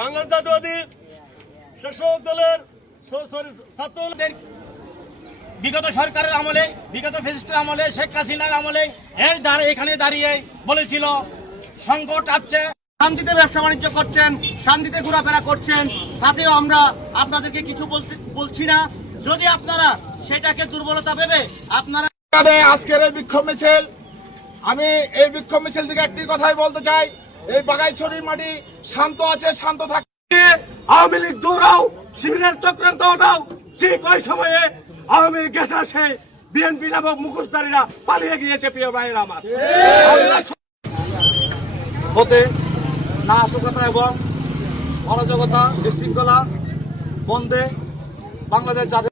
বাংলাদেশ জাতীয়তাবাদী শাসক দলের ছাত্রদের বিগত সরকারের আমলে, বিগত ফ্যাসিস্টের আমলে, শেখ হাসিনার আমলে এখানে দাঁড়িয়ে বলেছিল সংকট আসছে, শান্তিতে ব্যবসা বাণিজ্য করছেন, শান্তিতে ঘোরাফেরা করছেন, তাতেও আমরা আপনাদেরকে কিছু বলছি না। যদি আপনারা সেটাকে দুর্বলতা ভেবে আপনারা আজকের এই বিক্ষোভ মিছিল, আমি এই বিক্ষোভ মিছিল থেকে একটি কথাই বলতে চাই, এই বাগাইছড়ির মাটি শান্ত আছে, শান্ত থাকবে। আওয়ামী লীগ দৌড়াও, শিবিরের চক্রান্ত হটাও। ঠিক ওই সময়ে আওয়ামী লীগ গেছে আসে, বিএনপি নামক মুখোশধারীরা পালিয়ে গিয়েছে। প্রিয় ভাইয়েরা আমার, হতে নাশকতা এবং অরাজকতা, বিশৃঙ্খলা বন্ধে বাংলাদেশ জাতীয়